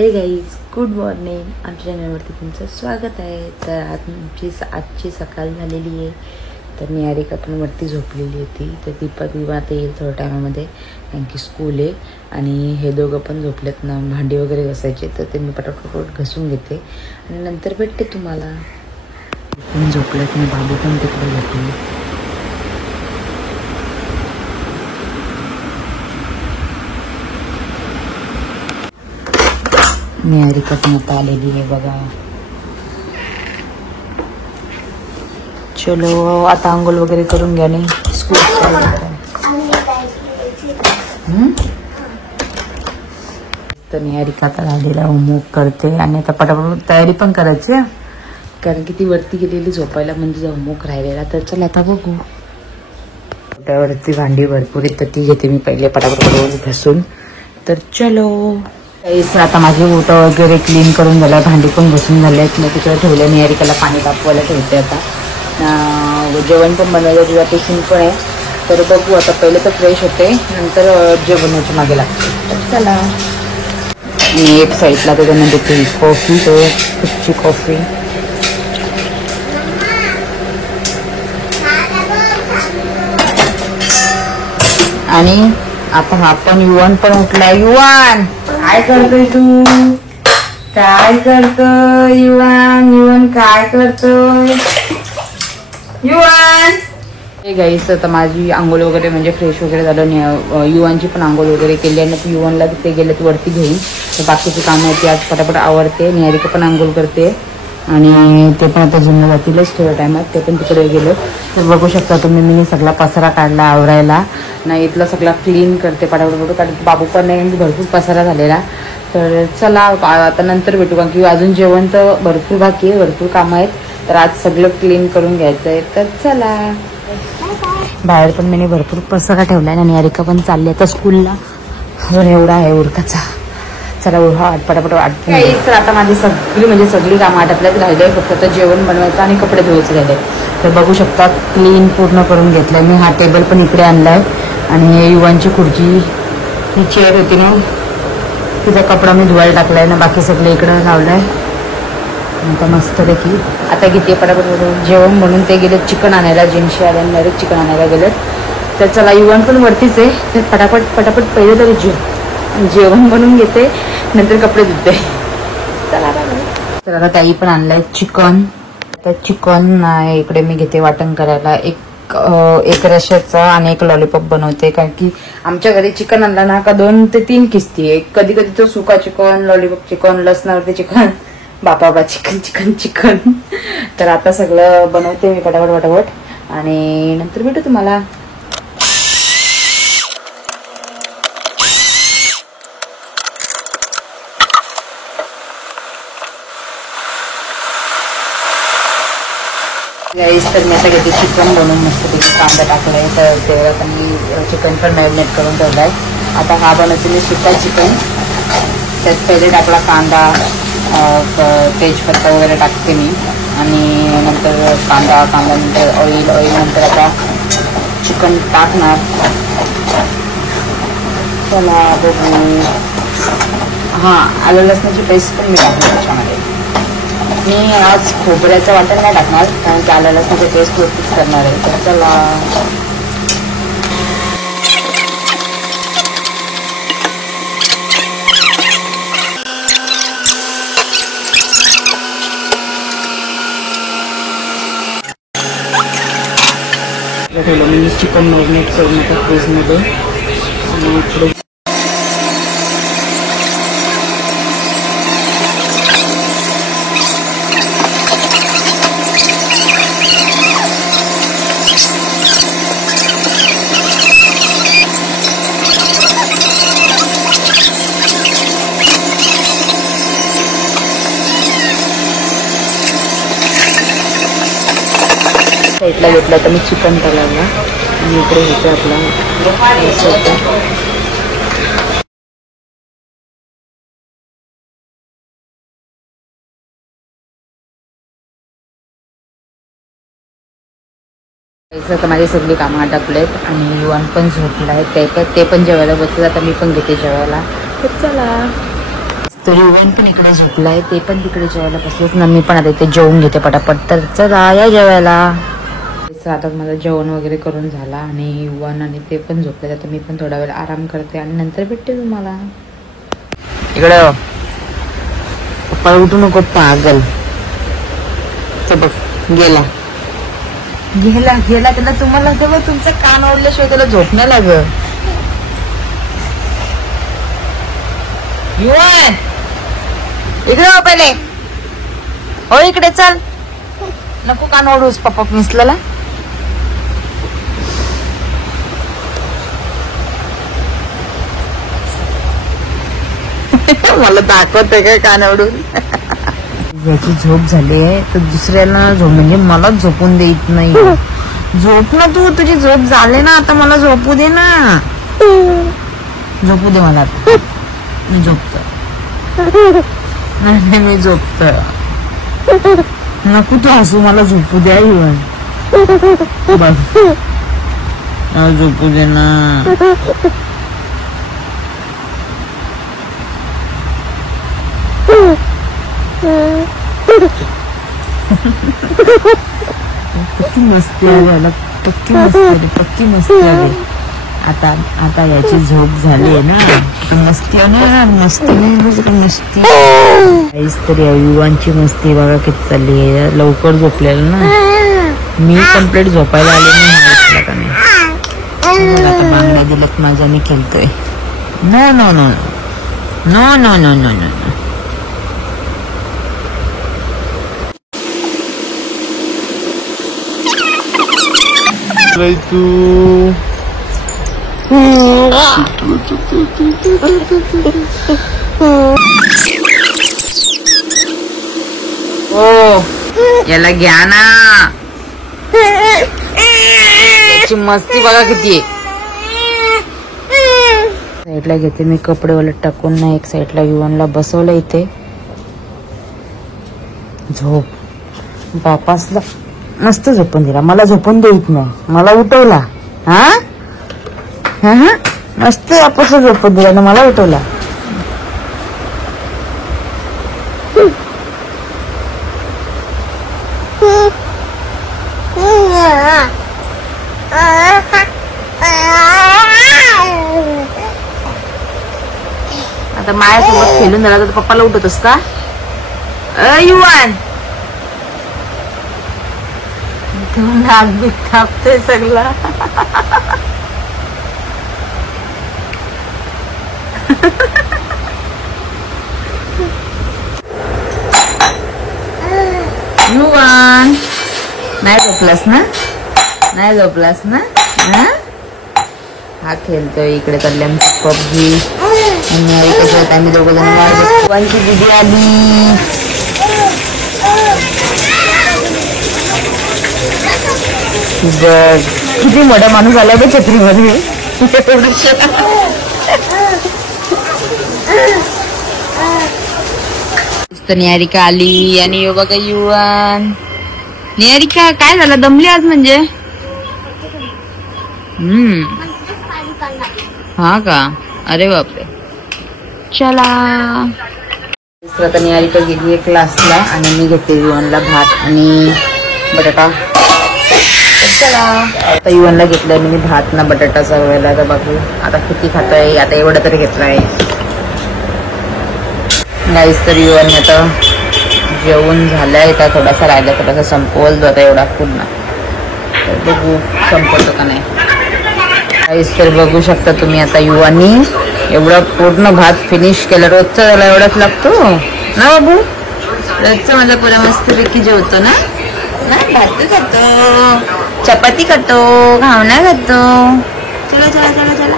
हे guys, good morning. आमच्या चॅनलवरती तुमचं स्वागत आहे. तर आजची सकाळ झालेली आहे. तर मी निहारिका पण वरती झोपलेली होती. तर दीपक आता येईल थोड्या टायमामध्ये, कारण की स्कूल आहे. आणि हे दोघं पण झोपलेत ना, भांडी वगैरे घासायचे. तर ते मी पटापट घासून घेते आणि नंतर भेटते तुम्हाला. पण झोपलेत मी, बाबू पण तिकडे झोपले. निहारिका पण आता आलेली आहे बघा. चलो आता आंघोळ वगैरे करून घ्या. नाही स्कूल तर निहारिका आता झालेला होमवर्क करते आणि आता पटापट तयारी पण करायची आहे, कारण की ती वरती गेलेली झोपायला, म्हणजे होमवर्क राहिलेला. तर चला आता बघू. त्यावरती भांडी भरपूर आहेत, तर ती घेते मी पहिले पटापट घासून. तर चलो आता माझे ओटा वगैरे क्लीन करून झाला, भांडी पण घासून झाले आहेत. मग तिकडे ठेवले. निहारिकाला पाणी तापवायला ठेवते. आता जेवण पण बनवायचं, तुझा टिफिन पण आहे. तर बघू आता, पहिले तर फ्रेश होते, नंतर जेवणाच्या मागे लागते. तर चला. आणि एक साईडला त्याच्यानं देते कॉफी, तो कुठची कॉफी. आणि आता हा पण युवान पण उठला. युवान काय करतोय तू? काय करतोय युवान? युवान काय करतोय? युवान हे गाईस, आता माझी आंघोळ वगैरे म्हणजे फ्रेश वगैरे झालं. युवानची पण आंघोळ वगैरे केली आणि युवानला ते गेले वरती घेऊन. तर बाकीची कामं आहेत ती आज पटापट आवडते. निहारिका पण आंघोळ करते आणि ते पण आता जिमला जातीलच थोड्या टायमात. ते पण तिकडे गेलो. तर बघू शकता तुम्ही, मी सगळा पसारा काढला आवरायला. नाही इथला सगळा क्लीन करते पटापट, कारण बाबू पण नाही, भरपूर पसारा झालेला. तर चला आता नंतर भेटू, कारण की अजून जेवण तर भरपूर बाकी आहे, भरपूर कामं आहेत. तर आज सगळं क्लीन करून घ्यायचं आहे. तर चला. बाहेर पण मी भरपूर पसारा ठेवला आहे आणि निहारिका पण चालली आता स्कूलला. अजून एवढा आहे उरकाचा. चला पटापट वाटते. तर आता माझी सगळी कामं आटपल्यात राहिले. फक्त आता जेवण बनवायचं आणि कपडे धुवायचे राहिले. तर बघू शकता क्लीन पूर्ण करून घेतलंय मी. हा टेबल पण इकडे आणलाय आणि युवांची खुर्ची, ही चेअर होती ना, तिचा कपडा मी धुवायला टाकलाय ना, बाकी सगळं इकडं लावलंय. आता मस्तपैकी आता किती पटापट जेवण म्हणून ते गेलेत चिकन आणायला. जिन्शी आल्याने चिकन आणायला गेलेत. तर चला युवान पण वरतीच आहे. तर पटापट पहिले तरी जेवण बनवून घेते, नंतर कपडे धुते. चला तर आता ताई पण आणलंय चिकन. तर चिकन इकडे मी घेते वाटण करायला. एक रश्याचा आणि एक लॉलीपॉप बनवते, कारण की आमच्या घरी चिकन आणला ना का 2 ते 3 किस्ती आहे. कधी कधी तो सुका चिकन, लॉलीपॉप चिकन, लसणावरती चिकन, बापा चिकन. तर आता सगळं बनवते मी पटापट आणि नंतर भेटू तुम्हाला. तर मी आता घेते चिकन बनवून मस्तपैकी. कांदा टाकलाय, तर तेवढ्यात मी चिकन पण मॅरिनेट करून ठेवलाय. आता हा बनवते मी सुका चिकन. त्यात पहिले टाकला कांदा, तेजपत्ता वगैरे टाकते मी आणि नंतर कांदा नंतर ऑइल नंतर आता चिकन टाकणार. चला बघू. हां, आलं लसणाची पेस्ट पण मी टाकणार त्याच्यामध्ये. मी आज खोबऱ्याचं वाटण नाही टाकणार, कारण की आलं लसणाची पेस्ट वरतीच करणार आहे. तर चला. मी चिकन मॅरिनेट करून आता फ्रीजमध्ये आणि इकडे साईडला घेतला. तर मी चिकन तळायला आणि इकडे घेते आपला तर माझी सगळी कामं आटपलेत आणि युवान पण झोपला आहे. ते पण जेवायला बसले. आता मी पण घेते जेवायला. तर चला. तर युवन पण इकडे झोपलाय, ते पण तिकडे जेवायला बसलेत ना. मी पण आता इथे जेवून घेते पटापट. तर चला या जेवायला. आता माझं जेवण वगैरे करून झाला आणि युवन आणि ते पण झोपले. आता मी पण थोडा वेळ आराम करते आणि नंतर भेटते तुम्हाला. इकडे पप्पा उठू नको पागल. बघ गेला गेला गेला त्याला. तुम्हाला तेव्हा तुमचं कान ओढल्याशिवाय त्याला झोप नाही लागत. युवन इकडे हो पहिले. हो इकडे चल. नको कान ओढूस पप्पा मिसला. मला दाखवते काय कान ओढून. याची झोप झाली आहे तर दुसऱ्याला झोप म्हणजे मला झोपून देत नाही. झोप ना तू, तुझी झोप झाली ना. आता मला झोपू दे ना. झोपू दे मला. मी झोपतो. नाही मी झोपतो. नको तू हसू, मला झोपू द्या युवन. बस झोपू दे ना. पक्की मस्ती आली, पक्की मस्ती आली, पक्की मस्ती आली. आता आता याची झोप झाली आहे ना. मस्ती ना, मस्ती नाही मस्ती. काहीच तरी युवांची मस्ती बघा किती चालली आहे. लवकर झोपलेलं ना. मी कंप्लीट झोपायला आले नाही. का नाही आता बांगड्या दिल्यात माझ्या, मी खेळतोय. No no no no no no no no. तू ओ याला घ्या ना. याची मस्ती बघा किती आहे. साईडला घेते मी कपडे वलट टाकून ना. एक साईडला युवनला बसवलं इथे. झोप. बापासला मस्त झोपून दिला. मला झोपून देत नाही. मला उठवला. हा हा मस्त वापस झोपून दिला ना. मला उठवला. आता माझ्यासोबत खेळून झाला तर पप्पाला उठवतोस का युवन? नाक बी कापते सगळा. युवन नाही झोपलास ना? नाही झोपलास ना? हा खेळतोय. इकडे चालले आमची पबजी आणि आम्ही दोघं जण. युवनची दीदी आली. किती मोठा माणूस आला बे छत्रीमध्ये. निहारिका आली आणि यो बघा युवन. निहारिका काय झालं, दमली आज म्हणजे? हा का? अरे बापरे. चला आता निहारिका गेली क्लासला आणि मी घेते युवनला भात आणि बटाटा. चला आता युवनला घेतलंय मी भात ना बटाटा सगळ्याला. तर बघू आता किती खाताय. आता एवढं तरी घेतलाय गाईस. तर युवन आता जेवण झालंय का थोडासा राहिला, थोडासा संपवल आता एवढा पूर्ण. तर बघू संपवतो का नाही गाईस. तर बघू शकता तुम्ही आता युवानी एवढा पूर्ण भात फिनिश केला. रोजचा त्याला एवढाच लागतो ना बाबू. रोजचा माझा पुरा मस्तपैकी जेवतो ना. भात खातो, चपाती खातो, घावना खातो. चला चला चला चला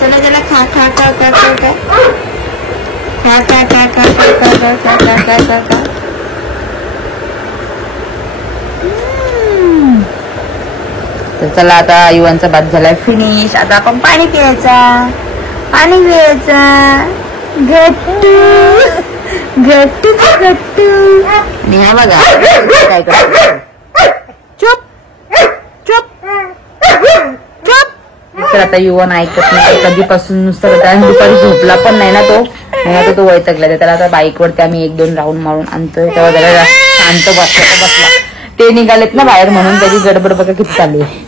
चला चला खा खा खा खा खा खा खा खा खा खा खा खा खा खा खा खा. तर चला आता युवांचा भात झालाय फिनिश. आता आपण पाणी प्यायचा. पाणी प्यायचा. गट्टू गट्टू गट्टू. आणि हा बघा काय करतो. चुप चुप चुप. तर आता युवन ऐकत नाही कधीपासून, नुसतं दुपारी झोपला पण नाही ना तो, नाही आता तो वैतागला. त्याला आता बाईकवरती आम्ही 1-2 राऊंड मारून आणतोय, तेव्हा त्याला शांत बसला. ते निघालेत ना बाहेर म्हणून त्याची गडबड बघा किती चालू आहे.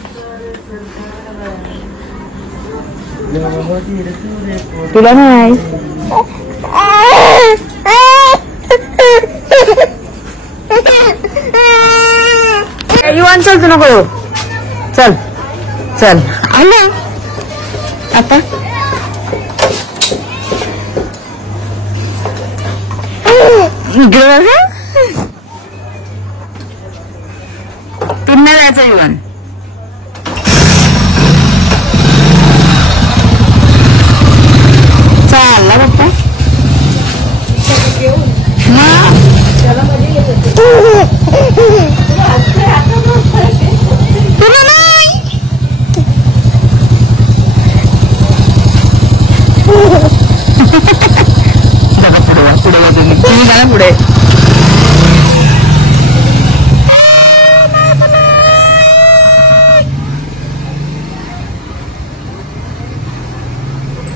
तुला नाही युवन चल, तू नको चल चल आला आता. पुन्हा जायचं युवन. चालला बाप्पा पुढे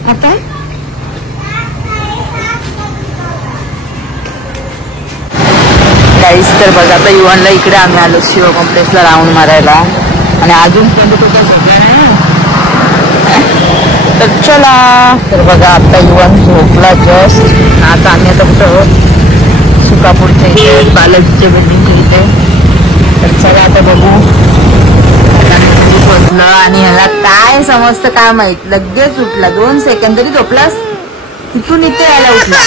आता गाईस. तर बघा आता युवनला इकडे आम्ही आलो शिव कॉम्प्लेक्सला राऊंड मारायला आणि अजून पण तो काय सगळं नाही. तर चला. तर बघा आता युवन झोपला जस्ट. आता आम्ही आता कुठं सुकापूरच्या इथे बालाजीच्या बिल्डिंगच्या इथे. तर चला आता बघू. बसलं आणि ह्याला काय समजतं काय माहित, लगेच उठला. 2 सेकंद तरी झोपलास, तिथून इथे यायला उठला.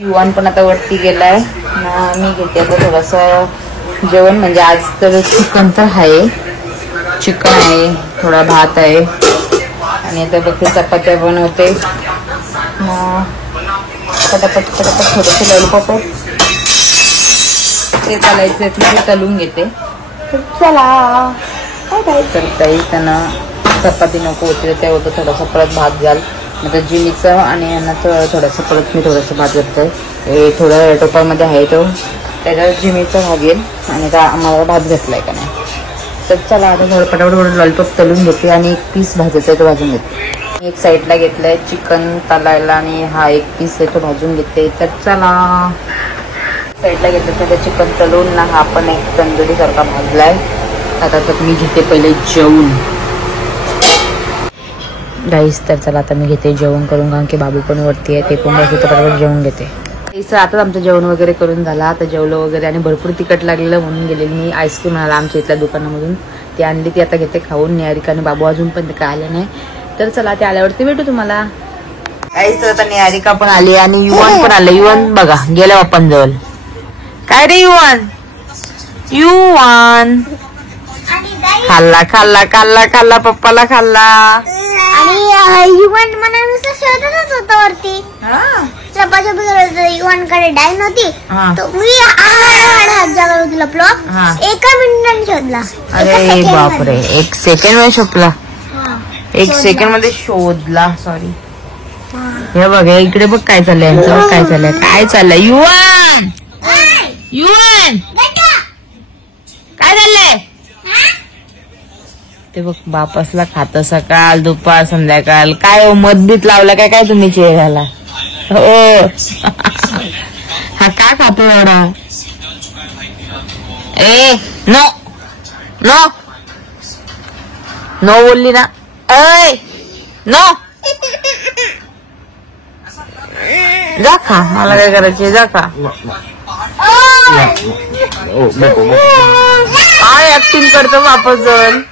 युवन पण आता वरती गेलाय. मी घेते आता थोडस जेवण, म्हणजे आज तर चिकन तर आहे, चिकन आहे, थोडा भात आहे आणि आता बघते चपात्या बनवते. पटापट पटापट थोडेसे लॉलीपॉप ते चालायचे ते तलून घेते. चला तर काही त्यांना चपाती नको होती, त्या होतं थोडासा परत भात घाल. आता जिमीचं आणि यांना थोडंसं परत मी थोडंसं भात घेतोय. हे थोडं टोपामध्ये आहे तो, त्याच्यावर जिमीचं भागेल आणि आता आम्हाला भात घेतलाय का नाही. तर चला आता थोडं पटापट थोडं लॉलीपॉप तलून घेते आणि 1 पीस भाजायचा आहे तो भाजून घेते. एक साईडला घेतलाय चिकन तलायला आणि हा 1 पीस आहे तो भाजून घेते. तर चला साईडला घेतलं तर चिकन तलून ना हा पण एक तंदुरी सारखा भाजलाय. आता तर मी घेते पहिले जेवून गाईस. तर चला आता मी घेते जेवण करून, कारण की बाबू पण वरती आहे, ते पण बसले तर बरोबर जेवण घेते. आता आमचं जेवण वगैरे करून झाला. आता जेवलं वगैरे आणि भरपूर तिखट लागलेलं म्हणून गेलेली मी आईस्क्रीम आला आमच्या इथल्या दुकानामधून, ती आणली. ती आता घेते खाऊन. निहारिका आणि बाबू अजून पण काय आले नाही. तर चला ते आल्यावरती भेटू तुम्हाला. गाईस आता निहारिका पण आली आणि युवन पण आलं. युवन बघा गेल्या बाप्पांजवळ. काय रे युवन, युवन खाल्ला खाल्ला खाल्ला खाल्ला पप्पाला खाल्ला. आणि युवन मला नुसतं शोधतच होतं वरती. युवनकडे डाय नव्हती, तो मी हात जागा लपलो. 1 मिनिटाने शोधला. अरे बापरे, 1 सेकंड मध्ये शोधला. 1 सेकंड मध्ये शोधला. सॉरी. हे बघ इकडे बघ काय चाललंय यांचं, काय चाललंय, काय चाललंय. युवन युवन काय चाललंय ते बघ. बापसला खात सकाळ दुपार संध्याकाळ. काय मतबीत लावला काय काय तुम्ही चेहऱ्याला. हो हा काय खातो एवढा. ए नो नो नो बोलली ना. ऐ नो जा खा, मला काय करायचे जा खा. काय ऍक्टिंग करतो वापस जाऊन.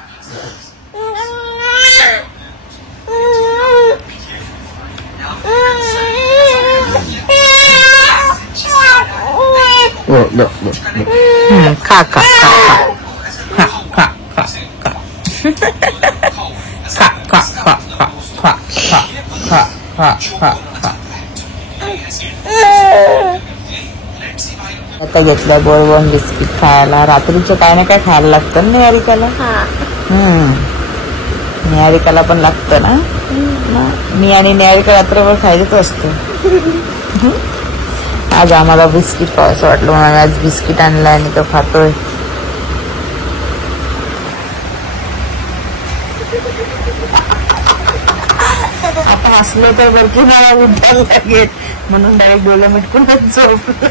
खा खा खा खा खा खा खा खा खा खा खा खा खा खा खा. आता घेतलं बोरबॉर्न बिस्किट खायला. रात्रीचं काय ना काय खायला लागतं ना निहारिकाला. निहारिकाला पण लागतं ना. मी आणि निहारिका रात्रभर खायचंच असतं. आज आम्हाला बिस्किट खावंसं वाटलं म्हणून आज बिस्किट आणलं आणि तो खातोय. हसलो तर बरकी मला उद्धार लागेल म्हणून डायरेक्ट डोळे मिटकून झोपले.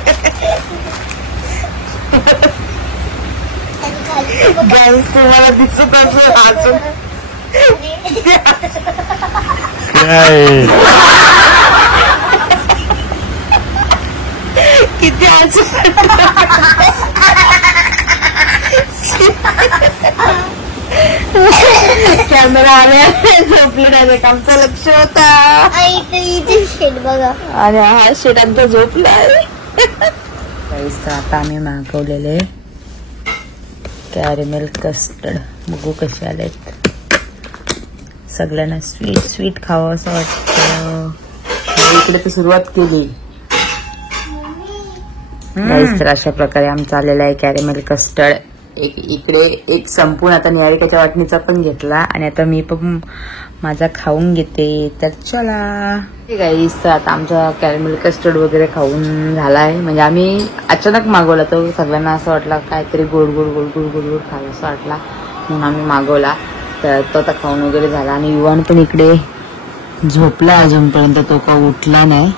गाईस तुम्हाला दिसत असं अजून किती हसू कॅमेरा आले झोपले डायरेक्ट आमचं लक्ष होता इथे शेड बघा आणि हा शेट आमचा झोपलाय. आता आम्ही मागवलेले कॅरेमेल कस्टर्ड बघू कसे आलेत. सगळ्यांना स्वीट स्वीट खावं असं वाटतं. इकडे तर सुरुवात केली. तर अशा प्रकारे आमचा आलेला आहे कॅरेमेल कस्टर्ड. इकडे एक संपूर्ण आता निहारिकाच्या वाटणीचा पण घेतला आणि आता मी पण माझा खाऊन घेते. तर चला गाईस आता आमचा कॅरेमेल कस्टर्ड वगैरे खाऊन झाला आहे. म्हणजे आम्ही अचानक मागवला तर सगळ्यांना असं वाटलं काहीतरी गोड गोड गोड गोड गोड गोड खावं असं वाटला म्हणून आम्ही मागवला. तर तो आता खाऊन वगैरे झाला आणि युवान पण इकडे झोपला अजूनपर्यंत तो का उठला नाही.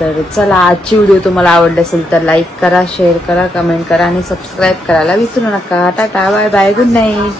तर चला आजची व्हिडिओ तुम्हाला आवडली असेल तर लाईक करा शेअर करा कमेंट करा आणि सबस्क्राईब करायला विसरू नका. Tata bye bye good night.